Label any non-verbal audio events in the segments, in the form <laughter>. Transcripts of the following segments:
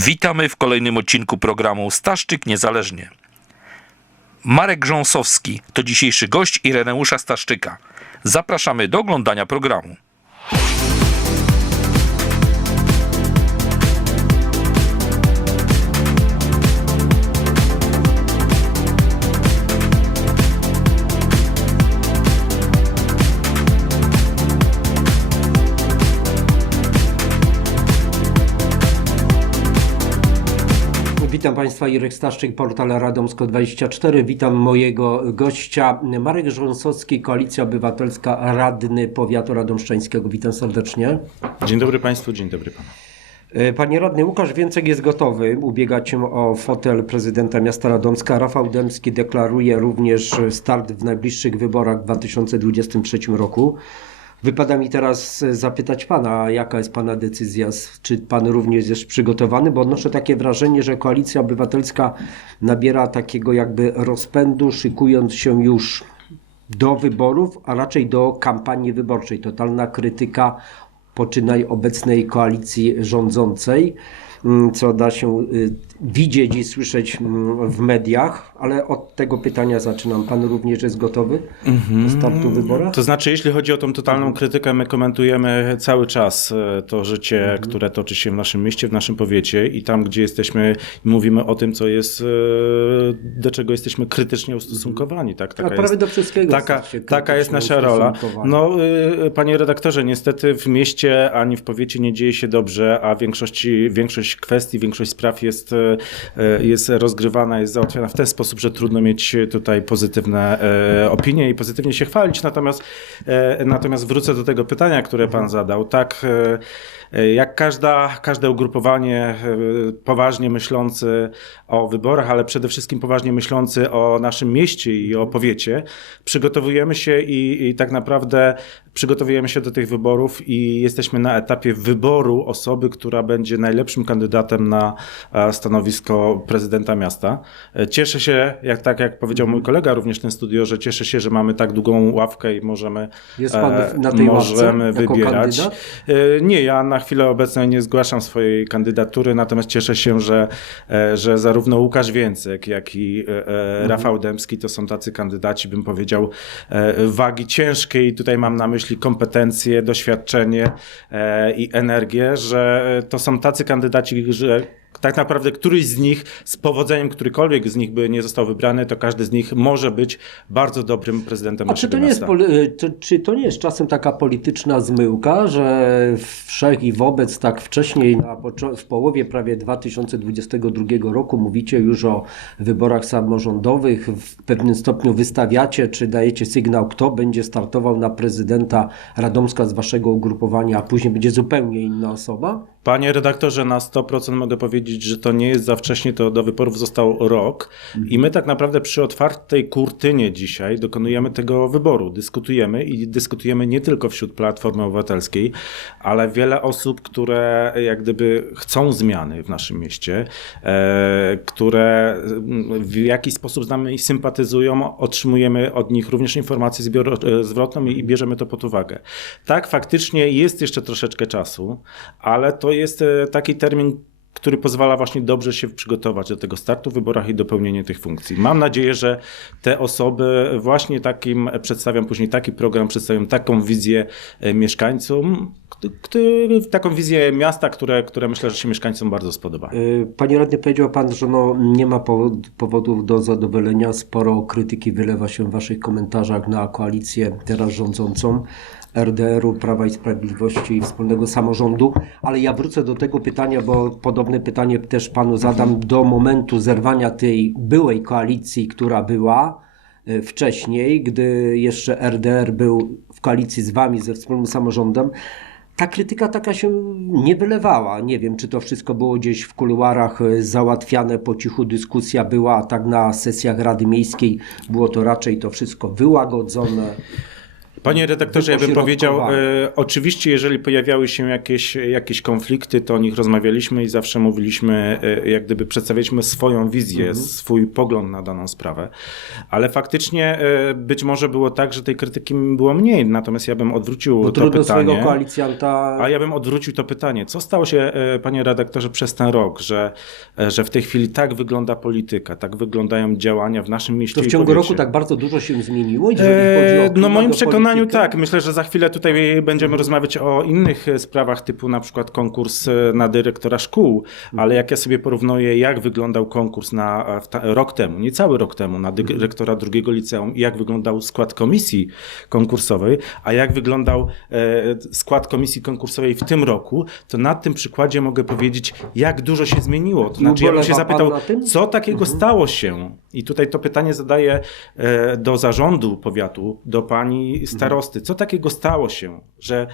Witamy w kolejnym odcinku programu Staszczyk Niezależnie. Marek Grząsowski to dzisiejszy gość Ireneusza Staszczyka. Zapraszamy do oglądania programu. Witam Państwa, Irek Staszczyk, portal Radomsko24. Witam mojego gościa, Marek Rząsowski, Koalicja Obywatelska, radny powiatu radomszczańskiego. Witam serdecznie. Dzień dobry Państwu, dzień dobry Panu. E, Panie radny, Łukasz Więcek jest gotowy ubiegać się o fotel prezydenta miasta Radomska. Rafał Demski deklaruje również start w najbliższych wyborach w 2023 roku. Wypada mi teraz zapytać Pana, jaka jest Pana decyzja? Czy Pan również jest przygotowany? Bo odnoszę takie wrażenie, że Koalicja Obywatelska nabiera takiego jakby rozpędu, szykując się już do wyborów, a raczej do kampanii wyborczej. Totalna krytyka poczynaj obecnej koalicji rządzącej, mm, co da się y, widzieć i słyszeć mm, w mediach, ale od tego pytania zaczynam. Pan również jest gotowy do startu w wyborach? To znaczy, jeśli chodzi o tą totalną krytykę, my komentujemy cały czas e, to życie, które toczy się w naszym mieście, w naszym powiecie i tam, gdzie jesteśmy, mówimy o tym, co jest, e, do czego jesteśmy krytycznie ustosunkowani. Tak? A prawie do wszystkiego Taka, taka jest nasza rola. No, y, panie redaktorze, niestety w mieście ani w powiecie nie dzieje się dobrze, a większości, większość kwestii, większość spraw jest, e, jest rozgrywana, jest załatwiana w ten sposób, że trudno mieć tutaj pozytywne e, opinie i pozytywnie się chwalić. Natomiast, e, natomiast wrócę do tego pytania, które pan zadał. Tak, jak każda, każde ugrupowanie e, poważnie myślący o wyborach, ale przede wszystkim poważnie myślący o naszym mieście i o powiecie, przygotowujemy się i, i tak naprawdę przygotowujemy się do tych wyborów i jesteśmy na etapie wyboru osoby, która będzie najlepszym kandydatem na e, stanowisko prezydenta miasta. E, Cieszę się, jak tak jak powiedział mój kolega również w tym studio, że cieszę się, że mamy tak długą ławkę i możemy, e, możemy wybierać. E, Nie, ja na chwilę obecną nie zgłaszam swojej kandydatury, natomiast cieszę się, że, e, że zarówno Łukasz Więcek, jak i e, e, Rafał Dębski to są tacy kandydaci, bym powiedział, wagi ciężkiej. Tutaj mam na myśli kompetencje, doświadczenie i energię, że to są tacy kandydaci, że tak naprawdę któryś z nich z powodzeniem, którykolwiek z nich by nie został wybrany, to każdy z nich może być bardzo dobrym prezydentem A czy naszego to, nie jest, miasta. y, czy, czy to nie jest czasem taka polityczna zmyłka, że wszech i wobec tak wcześniej, na, w połowie prawie 2022 roku mówicie już o wyborach samorządowych, w pewnym stopniu wystawiacie, czy dajecie sygnał, kto będzie startował na prezydenta Radomska z waszego ugrupowania, a później będzie zupełnie inna osoba? Panie redaktorze, na 100% mogę powiedzieć, że to nie jest za wcześnie, to do wyborów został rok i my tak naprawdę przy otwartej kurtynie dzisiaj dokonujemy tego wyboru. Dyskutujemy i dyskutujemy nie tylko wśród Platformy Obywatelskiej, ale wiele osób, które jak gdyby chcą zmiany w naszym mieście, e, które mm, w jakiś sposób z nami sympatyzują, otrzymujemy od nich również informację e, zwrotną i bierzemy to pod uwagę. Tak, faktycznie jest jeszcze troszeczkę czasu, ale to jest e, taki termin, który pozwala właśnie dobrze się przygotować do tego startu w wyborach i do pełnienia tych funkcji. Mam nadzieję, że te osoby właśnie takim przedstawią później taki program, przedstawią taką wizję e, mieszkańcom, taką wizję miasta, które, które myślę, że się mieszkańcom bardzo spodoba. Y, Panie radny, powiedział pan, że no, nie ma powod- powodów do zadowolenia. Sporo krytyki wylewa się w waszych komentarzach na koalicję teraz rządzącą. RDR-u, Prawa i Sprawiedliwości i Wspólnego Samorządu, ale ja wrócę do tego pytania, bo podobne pytanie też panu zadam do momentu zerwania tej byłej koalicji, która była y, wcześniej, gdy jeszcze RDR był w koalicji z wami, ze Wspólnym Samorządem. Ta krytyka taka się nie wylewała. Nie wiem, czy to wszystko było gdzieś w kuluarach y, załatwiane po cichu, dyskusja była, a tak na sesjach Rady Miejskiej było to raczej to wszystko wyłagodzone. Panie redaktorze, ja bym powiedział, e, oczywiście jeżeli pojawiały się jakieś, jakieś konflikty, to o nich rozmawialiśmy i zawsze mówiliśmy, e, jak gdyby przedstawialiśmy swoją wizję, Mhm. swój pogląd na daną sprawę, ale faktycznie e, być może było tak, że tej krytyki było mniej, natomiast ja bym odwrócił Bo to trudno swojego pytanie. koalicjanta... A ja bym odwrócił to pytanie. Co stało się, e, panie redaktorze, przez ten rok, że, e, że w tej chwili tak wygląda polityka, tak wyglądają działania w naszym mieście To w ciągu powiecie? roku tak bardzo dużo się zmieniło, jeżeli chodzi o No moim o politykę? tak. Myślę, że za chwilę tutaj będziemy rozmawiać o innych e, sprawach, typu na przykład konkurs e, na dyrektora szkół, ale jak ja sobie porównuję, jak wyglądał konkurs na e, rok temu, nie cały rok temu, na dyrektora drugiego liceum jak wyglądał skład komisji konkursowej, a jak wyglądał skład komisji konkursowej w tym roku, to na tym przykładzie mogę powiedzieć, jak dużo się zmieniło. To znaczy, ja bym się zapytał, co takiego stało się? I tutaj to pytanie zadaję do zarządu powiatu, do pani starosty. Co takiego stało się, że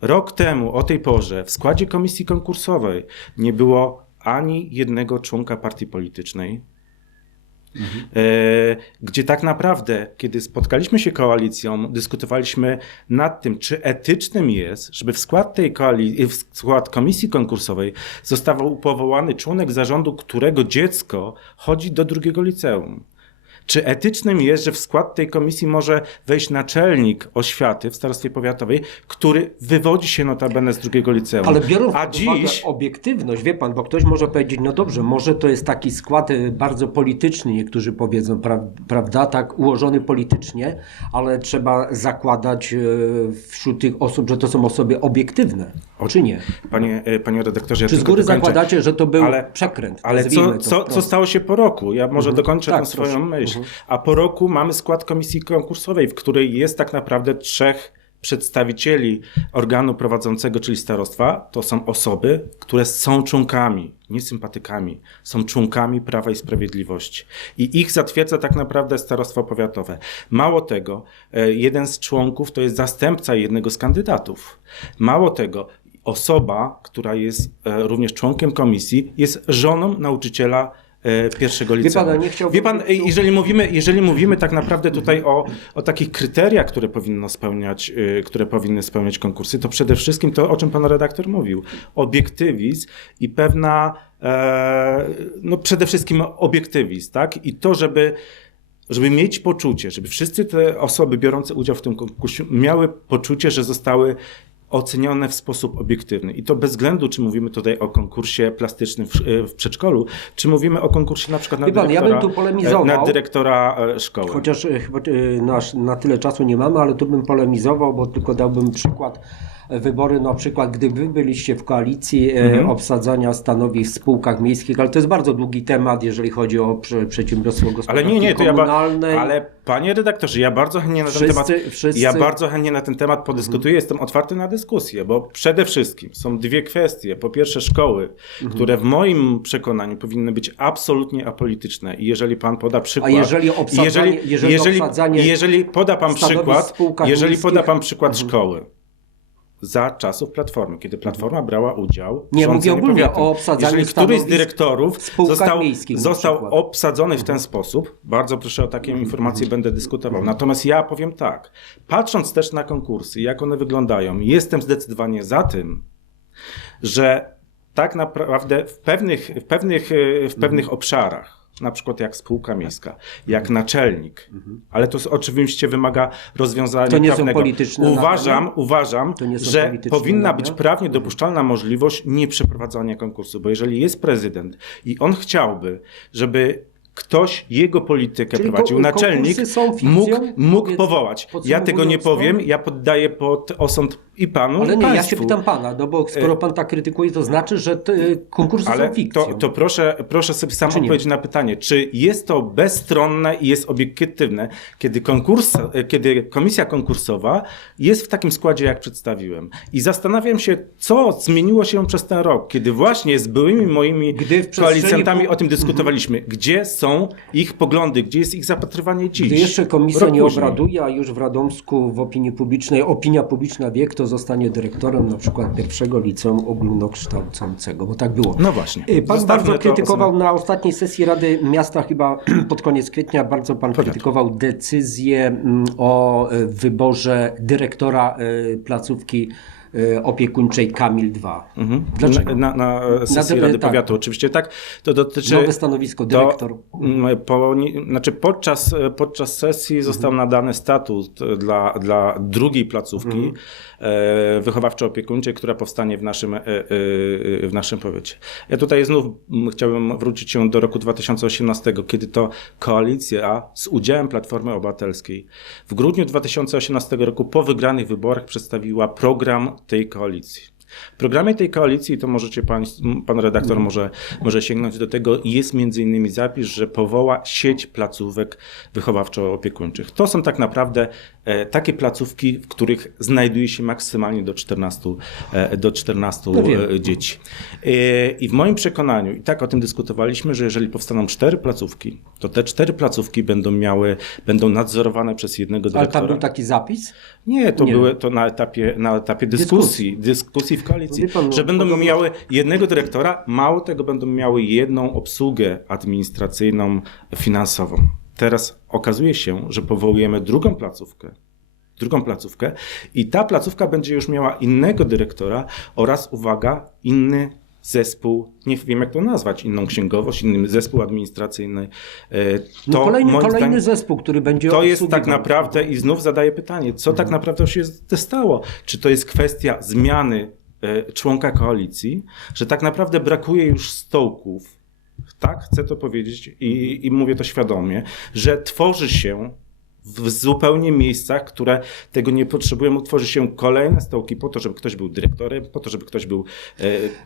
rok temu o tej porze w składzie komisji konkursowej nie było ani jednego członka partii politycznej? E, gdzie tak naprawdę, kiedy spotkaliśmy się koalicją, dyskutowaliśmy nad tym, czy etycznym jest, żeby w skład tej koalicji, w skład komisji konkursowej został powołany członek zarządu, którego dziecko chodzi do drugiego liceum. Czy etycznym jest, że w skład tej komisji może wejść naczelnik oświaty w starostwie powiatowej, który wywodzi się notabene z drugiego liceum? Ale biorąc A pod uwagę dziś obiektywność, wie pan, bo ktoś może powiedzieć, no dobrze, może to jest taki skład y, bardzo polityczny, niektórzy powiedzą, pra, prawda, tak ułożony politycznie, ale trzeba zakładać y, wśród tych osób, że to są osoby obiektywne, czy nie? Panie, e, panie redaktorze, ja Czy z góry dokończę. zakładacie, że to był Ale- przekręt? Ale co, co, co stało się po roku? Ja może dokończę Tak, tę swoją proszę. Mhm. myśl. A po roku mamy skład komisji konkursowej, w której jest tak naprawdę trzech przedstawicieli organu prowadzącego, czyli starostwa. To są osoby, które są członkami, nie sympatykami, są członkami Prawa i Sprawiedliwości. I ich zatwierdza tak naprawdę starostwo powiatowe. Mało tego, e, jeden z członków to jest zastępca jednego z kandydatów. Mało tego, osoba, która jest e, również członkiem komisji, jest żoną nauczyciela e, pierwszego liceum. pan, a nie chciałbym- Wie pan, jeżeli mówimy, jeżeli mówimy tak naprawdę tutaj o, o takich kryteriach, które powinno spełniać, e, które powinny spełniać konkursy, to przede wszystkim to, o czym pan redaktor mówił. Obiektywizm i pewna, no przede wszystkim obiektywizm, tak? I to, żeby żeby mieć poczucie, żeby wszyscy te osoby biorące udział w tym konkursie miały poczucie, że zostały ocenione w sposób obiektywny. I to bez względu, czy mówimy tutaj o konkursie plastycznym w, w przedszkolu, czy mówimy o konkursie na przykład na Wie pan, ja dyrektora, bym tu polemizował. na dyrektora e, szkoły. Chociaż e, chyba e, na, na tyle czasu nie mamy, ale tu bym polemizował, bo tylko dałbym przykład e, wybory, na przykład gdy wy byliście w koalicji e, Mhm. obsadzania stanowisk w spółkach miejskich, ale to jest bardzo długi temat, jeżeli chodzi o prze, przedsiębiorstwo Ale gospodarki nie, nie, to ja ba- ale panie redaktorze, ja bardzo chętnie na ten Wszyscy- temat wszyscy- ja bardzo chętnie na ten temat podyskutuję, jestem otwarty na dyskusję, bo przede wszystkim są dwie kwestie. Po pierwsze szkoły, Mhm. które w moim przekonaniu powinny być absolutnie apolityczne i jeżeli pan poda przykład, jeżeli obsadzanie- jeżeli obsadzanie jeżeli poda pan przykład, jeżeli poda pan przykład szkoły za czasów Platformy, kiedy Platforma brała udział w Nie, mówię ogólnie powiatem. o obsadzaniu Jeżeli któryś z dyrektorów został, został obsadzony w ten sposób, bardzo proszę o takie informacje, będę dyskutował. Natomiast ja powiem tak, patrząc też na konkursy, jak one wyglądają, jestem zdecydowanie za tym, że tak naprawdę w pewnych, w pewnych, w pewnych obszarach, na przykład jak spółka miejska, jak naczelnik, ale to oczywiście wymaga rozwiązania To nie są prawnego. polityczne Uważam, uważam, są że powinna być prawnie dopuszczalna możliwość nieprzeprowadzania konkursu, bo jeżeli jest prezydent i on chciałby, żeby ktoś jego politykę Czyli prowadził, naczelnik fikcją? mógł, mógł powołać. Ja tego nie to- powiem, ja poddaję pod osąd i panu, Ale nie, ja państwu. się pytam pana, no bo skoro pan tak krytykuje, to znaczy, że te e, konkursy Ale są fikcją. to, to proszę, proszę sobie sam Czy nie? odpowiedzieć na pytanie, czy jest to bezstronne i jest obiektywne, kiedy, konkurs, kiedy komisja konkursowa jest w takim składzie, jak przedstawiłem. I zastanawiam się, co zmieniło się przez ten rok, kiedy właśnie z byłymi moimi Gdy koalicjantami pu- o tym dyskutowaliśmy. Gdzie są są ich poglądy, gdzie jest ich zapatrywanie dziś. Gdy jeszcze komisja Rok nie później. obraduje, a już w Radomsku w opinii publicznej, opinia publiczna wie, kto zostanie dyrektorem na przykład pierwszego liceum ogólnokształcącego, bo tak było. No właśnie. Y, Pan Zostawmy bardzo krytykował na ostatniej sesji Rady Miasta, chyba <clears throat> pod koniec kwietnia, bardzo pan krytykował decyzję mm, o y, wyborze dyrektora y, placówki opiekuńczej Kamil 2. Mhm. Dlaczego? Na, na sesji Na- Rady tak. Powiatu oczywiście tak. To dotyczy... Nowe stanowisko, dyrektor. To, po, znaczy podczas, podczas sesji został Mhm. nadany statut dla, dla drugiej placówki Mhm. e, wychowawczo-opiekuńczej, która powstanie w naszym, e, e, w naszym powiecie. Ja tutaj znów chciałbym wrócić się do roku 2018, kiedy to koalicja z udziałem Platformy Obywatelskiej w grudniu 2018 roku po wygranych wyborach przedstawiła program tej koalicji. W programie tej koalicji, to możecie pan, pan redaktor może, może sięgnąć do tego, jest między innymi zapis, że powoła sieć placówek wychowawczo-opiekuńczych. To są tak naprawdę takie placówki, w których znajduje się maksymalnie do 14, e, do 14 No e, dzieci. E, I w moim przekonaniu, i tak o tym dyskutowaliśmy, że jeżeli powstaną cztery placówki, to te cztery placówki będą miały, będą nadzorowane przez jednego Ale dyrektora. tam był taki zapis? Nie, to Nie. były to na etapie, na etapie dyskusji, dyskusji w koalicji, Wie pan, no, że będą podobno- miały jednego dyrektora, mało tego będą miały jedną obsługę administracyjną, finansową. Teraz okazuje się, że powołujemy drugą placówkę, drugą placówkę i ta placówka będzie już miała innego dyrektora oraz, uwaga, inny zespół, nie wiem jak to nazwać, inną księgowość, inny zespół administracyjny. E, No kolejny moim kolejny zdaniem- zespół, który będzie to jest tak naprawdę, i znów zadaję pytanie, co tak naprawdę się stało? Czy to jest kwestia zmiany e, członka koalicji, że tak naprawdę brakuje już stołków, tak, chcę to powiedzieć i, i mówię to świadomie, że tworzy się w zupełnie miejscach, które tego nie potrzebują, tworzy się kolejne stołki po to, żeby ktoś był dyrektorem, po to, żeby ktoś był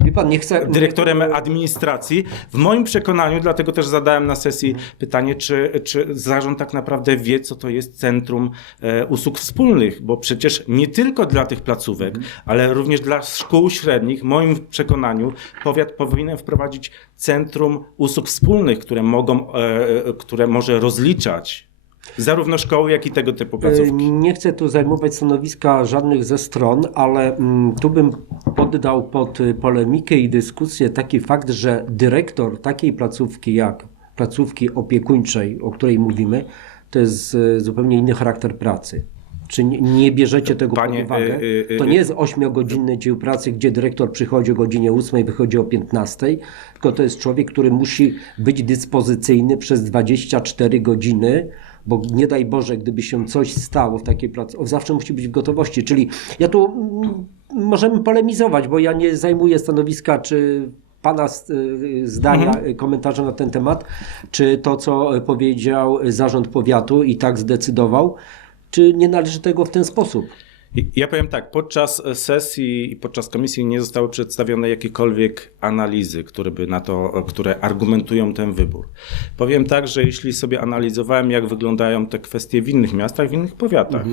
e, pan, dyrektorem administracji. W moim przekonaniu, dlatego też zadałem na sesji pytanie, czy, czy zarząd tak naprawdę wie, co to jest Centrum e, Usług Wspólnych, bo przecież nie tylko dla tych placówek, ale również dla szkół średnich, w moim przekonaniu, powiat powinien wprowadzić Centrum Usług Wspólnych, które mogą, e, e, które może rozliczać zarówno szkoły, jak i tego typu placówki. Nie chcę tu zajmować stanowiska żadnych ze stron, ale mm, tu bym poddał pod y, polemikę i dyskusję taki fakt, że dyrektor takiej placówki jak placówki opiekuńczej, o której mówimy, to jest y, zupełnie inny charakter pracy. Czy nie, bierzecie tego Panie, pod uwagę? y, To nie jest ośmiogodzinny dzień pracy, gdzie dyrektor przychodzi o godzinie 8, wychodzi o 15, tylko to jest człowiek, który musi być dyspozycyjny przez 24 godziny, bo nie daj Boże, gdyby się coś stało w takiej pracy, on zawsze musi być w gotowości. Czyli ja tu mm, możemy polemizować, bo ja nie zajmuję stanowiska, czy Pana y, zdania, y, komentarze na ten temat, czy to, co y, powiedział zarząd powiatu i tak zdecydował, czy nie należy tego w ten sposób? Ja powiem tak, podczas sesji i podczas komisji nie zostały przedstawione jakiekolwiek analizy, które by na to, które argumentują ten wybór. Powiem tak, że jeśli sobie analizowałem, jak wyglądają te kwestie w innych miastach, w innych powiatach,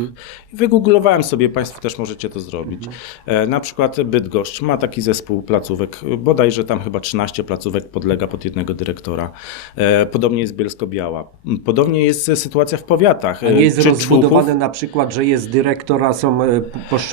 i wygooglowałem sobie, Państwo też możecie to zrobić. E, Na przykład Bydgoszcz ma taki zespół placówek, bodajże tam chyba 13 placówek podlega pod jednego dyrektora. E, Podobnie jest Bielsko-Biała. Podobnie jest sytuacja w powiatach. A nie jest E, Czy rozbudowane Człuchów? na przykład, że jest dyrektor, a są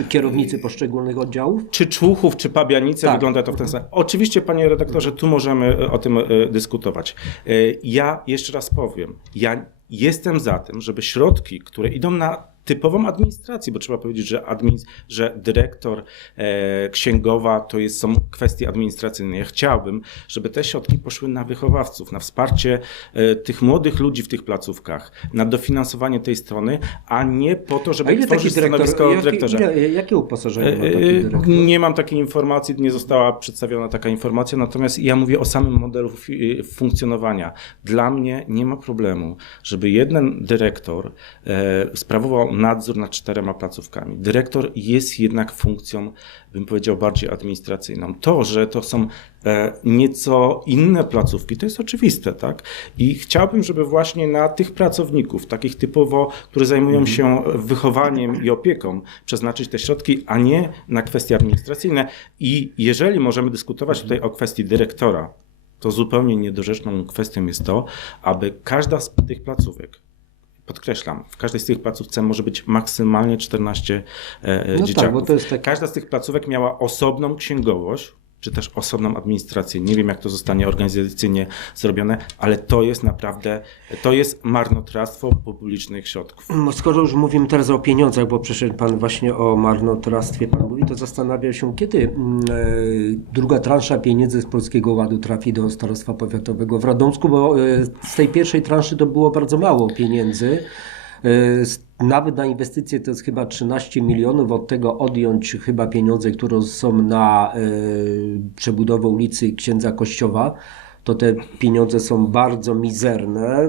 kierownicy poszczególnych oddziałów? Czy Człuchów, czy Pabianice Tak. wygląda to w ten sposób? Oczywiście, panie redaktorze, tu możemy e, o tym e, dyskutować. E, Ja jeszcze raz powiem, ja jestem za tym, żeby środki, które idą na typową administrację, bo trzeba powiedzieć, że, admin, że dyrektor, e, księgowa to jest, są kwestie administracyjne. Ja chciałbym, żeby te środki poszły na wychowawców, na wsparcie e, tych młodych ludzi w tych placówkach, na dofinansowanie tej strony, a nie po to, żeby taki tworzyć stanowisko jakie, dyrektorze. ile, jakie uposażenie ma taki E, e, dyrektor? Nie mam takiej informacji, nie została przedstawiona taka informacja, natomiast ja mówię o samym modelu fi- funkcjonowania. Dla mnie nie ma problemu, żeby jeden dyrektor e, sprawował nadzór nad czterema placówkami. Dyrektor jest jednak funkcją, bym powiedział, bardziej administracyjną. To, że to są e, nieco inne placówki, to jest oczywiste, tak? I chciałbym, żeby właśnie na tych pracowników, takich typowo, którzy zajmują się wychowaniem i opieką, przeznaczyć te środki, a nie na kwestie administracyjne. I jeżeli możemy dyskutować tutaj o kwestii dyrektora, to zupełnie niedorzeczną kwestią jest to, aby każda z tych placówek, podkreślam, w każdej z tych placówce może być maksymalnie 14 e, e, No tak, dzieciaków. bo to jest takie- Każda z tych placówek miała osobną księgowość, czy też osobną administrację. Nie wiem, jak to zostanie organizacyjnie zrobione, ale to jest naprawdę, to jest marnotrawstwo publicznych środków. No, Skoro już mówimy teraz o pieniądzach, bo przeszedł Pan właśnie o marnotrawstwie, Pan mówi, to zastanawia się, kiedy mm, e, druga transza pieniędzy z Polskiego Ładu trafi do Starostwa Powiatowego w Radomsku, bo e, z tej pierwszej transzy to było bardzo mało pieniędzy. E, Nawet na inwestycje to jest chyba 13 milionów, od tego odjąć chyba pieniądze, które są na e, przebudowę ulicy Księdza Kościowa, to te pieniądze są bardzo mizerne.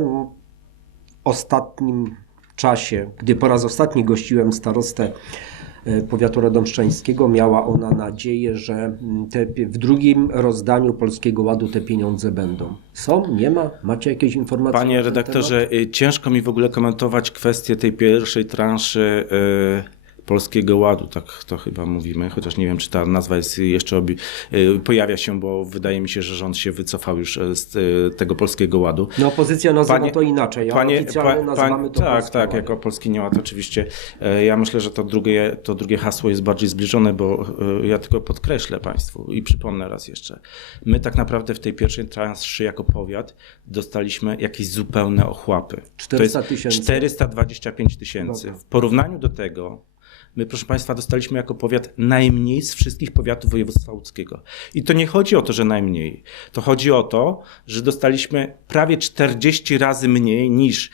Ostatnim czasie, gdy po raz ostatni gościłem starostę powiatu radomszczańskiego, miała ona nadzieję, że mm, te, w drugim rozdaniu Polskiego Ładu te pieniądze będą. Są? Nie ma? Macie jakieś informacje? Panie redaktorze, y, ciężko mi w ogóle komentować kwestię tej pierwszej transzy y, Polskiego Ładu, tak to chyba mówimy, chociaż nie wiem, czy ta nazwa jest jeszcze obi- y, pojawia się, bo wydaje mi się, że rząd się wycofał już y, z y, tego Polskiego Ładu. No opozycja nazywa Panie- to inaczej, a oficjalnie pa- nazywamy to Tak, tak, jako Polski Nieład oczywiście. E, Ja myślę, że to drugie, to drugie hasło jest bardziej zbliżone, bo e, ja tylko podkreślę Państwu i przypomnę raz jeszcze. My tak naprawdę w tej pierwszej transzy jako powiat dostaliśmy jakieś zupełne ochłapy. 400 to jest tysięcy. 425 tysięcy. W porównaniu do tego My, proszę Państwa, dostaliśmy jako powiat najmniej z wszystkich powiatów województwa łódzkiego. I to nie chodzi o to, że najmniej. To chodzi o to, że dostaliśmy prawie 40 razy mniej niż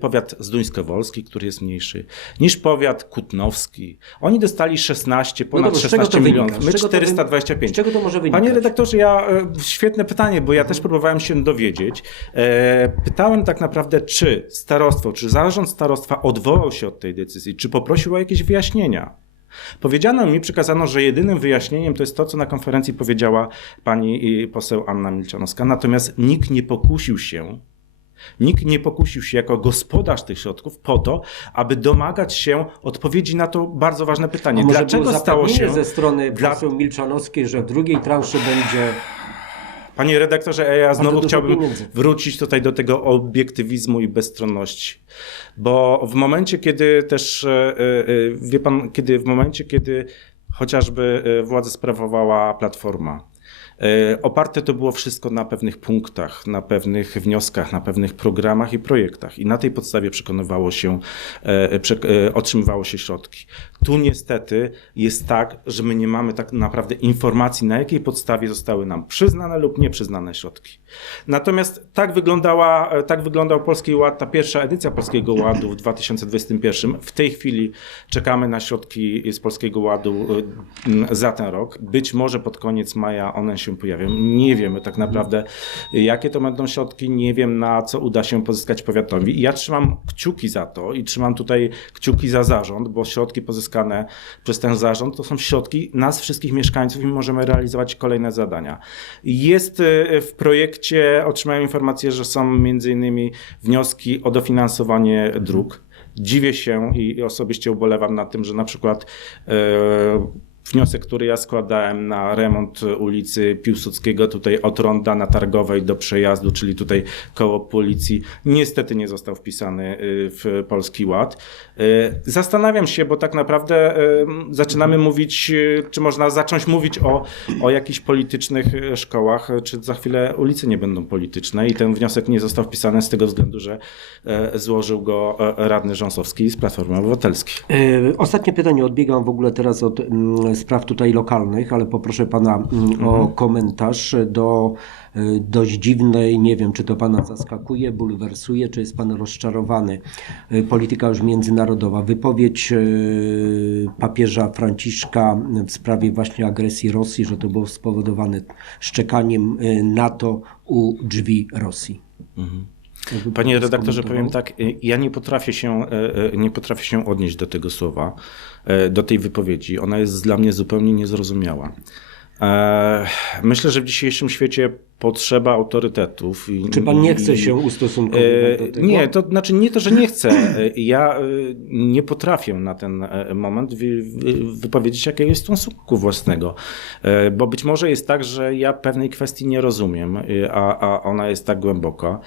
powiat zduńskowolski, który jest mniejszy, niż powiat kutnowski. Oni dostali 16, ponad No dobrze, z czego 16 to wynika? milionów. My czego to wy- 425. z czego to może wynikać? Panie redaktorze, ja e, świetne pytanie, bo ja też próbowałem się dowiedzieć. E, Pytałem tak naprawdę, czy starostwo, czy zarząd starostwa odwołał się od tej decyzji, czy poprosił o jakieś wyjaśnienia. Powiedziano mi, przekazano, że jedynym wyjaśnieniem to jest to, co na konferencji powiedziała pani poseł Anna Milczanowska. Natomiast nikt nie pokusił się, nikt nie pokusił się jako gospodarz tych środków po to, aby domagać się odpowiedzi na to bardzo ważne pytanie. Dlaczego stało się... ze strony Dla- poseł Milczanowskiej, że w drugiej transzy będzie Panie redaktorze, a ja znowu chciałbym wrócić tutaj do tego obiektywizmu i bezstronności. Bo w momencie, kiedy też, e, e, wie pan, kiedy w momencie, kiedy chociażby e, władzę sprawowała Platforma, e, oparte to było wszystko na pewnych punktach, na pewnych wnioskach, na pewnych programach i projektach. I na tej podstawie przekonywało się, e, e, otrzymywało się środki. Tu niestety jest tak, że my nie mamy tak naprawdę informacji, na jakiej podstawie zostały nam przyznane lub nieprzyznane środki. Natomiast tak, wyglądała, e, tak wyglądał Polski Ład, ta pierwsza edycja Polskiego Ładu w 2021. W tej chwili czekamy na środki z Polskiego Ładu e, za ten rok. Być może pod koniec maja one się pojawią. Nie wiemy tak naprawdę, jakie to będą środki. Nie wiem, na co uda się pozyskać powiatowi. I ja trzymam kciuki za to i trzymam tutaj kciuki za zarząd, bo środki pozyskane przez ten zarząd to są środki nas, wszystkich mieszkańców i możemy realizować kolejne zadania. Jest e, w projekcie, otrzymałem informację, że są między innymi wnioski o dofinansowanie dróg. Dziwię się i osobiście ubolewam nad tym, że na przykład e, wniosek, który ja składałem na remont ulicy Piłsudskiego, tutaj od ronda na Targowej do przejazdu, czyli tutaj koło policji, niestety nie został wpisany y, w Polski Ład. Y, Zastanawiam się, bo tak naprawdę y, zaczynamy mówić, y, czy można zacząć mówić o, o jakichś politycznych szkołach, czy za chwilę ulice nie będą polityczne i ten wniosek nie został wpisany z tego względu, że e, złożył go e, radny Rząsowski z Platformy Obywatelskiej. Ostatnie pytanie, odbiegam w ogóle teraz od mm, spraw tutaj lokalnych, ale poproszę pana mm, o komentarz do e, dość dziwnej, nie wiem czy to pana zaskakuje, bulwersuje, czy jest pan rozczarowany. E, Polityka już międzynarodowa. Wypowiedź e, papieża Franciszka w sprawie właśnie agresji Rosji, że to było spowodowane szczekaniem NATO u drzwi Rosji. Jakby Panie pan redaktorze, powiem tak, y, ja nie potrafię się, y, y, nie potrafię się odnieść do tego słowa, do tej wypowiedzi. Ona jest dla mnie zupełnie niezrozumiała. E, Myślę, że w dzisiejszym świecie potrzeba autorytetów. Czy pan nie chce się ustosunkować do E, tego? Nie, to znaczy nie to, że nie chcę. E, Ja e, nie potrafię na ten moment wy- wy- wypowiedzieć jakiegoś stosunku własnego, bo być może jest tak, że ja pewnej kwestii nie rozumiem, a, a ona jest tak głęboka.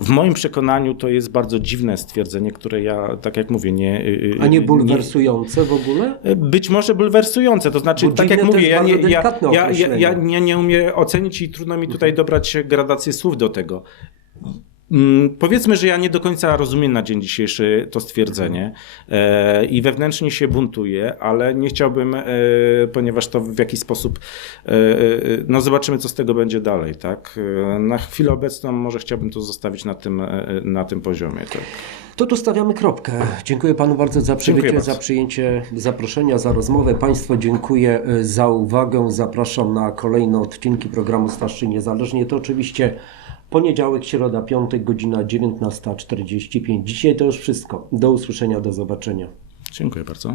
W moim przekonaniu to jest bardzo dziwne stwierdzenie, które ja, tak jak mówię, nie. A nie bulwersujące w ogóle? Być może bulwersujące, to znaczy, Bo tak jak mówię, ja nie, ja, ja, ja, nie, nie umiem ocenić i trudno mi tutaj dobrać gradację słów do tego. Mm, Powiedzmy, że ja nie do końca rozumiem na dzień dzisiejszy to stwierdzenie e, i wewnętrznie się buntuję, ale nie chciałbym, e, ponieważ to w jakiś sposób, e, no zobaczymy, co z tego będzie dalej, tak? Na chwilę obecną może chciałbym to zostawić na tym, na tym poziomie, tak? To tu stawiamy kropkę. Dziękuję panu bardzo za przybycie, za przyjęcie zaproszenia, za rozmowę. Państwu dziękuję za uwagę. Zapraszam na kolejne odcinki programu Starszy Niezależnie. To oczywiście poniedziałek, środa, piątek, godzina 19.45. Dzisiaj to już wszystko. Do usłyszenia, do zobaczenia. Dziękuję bardzo.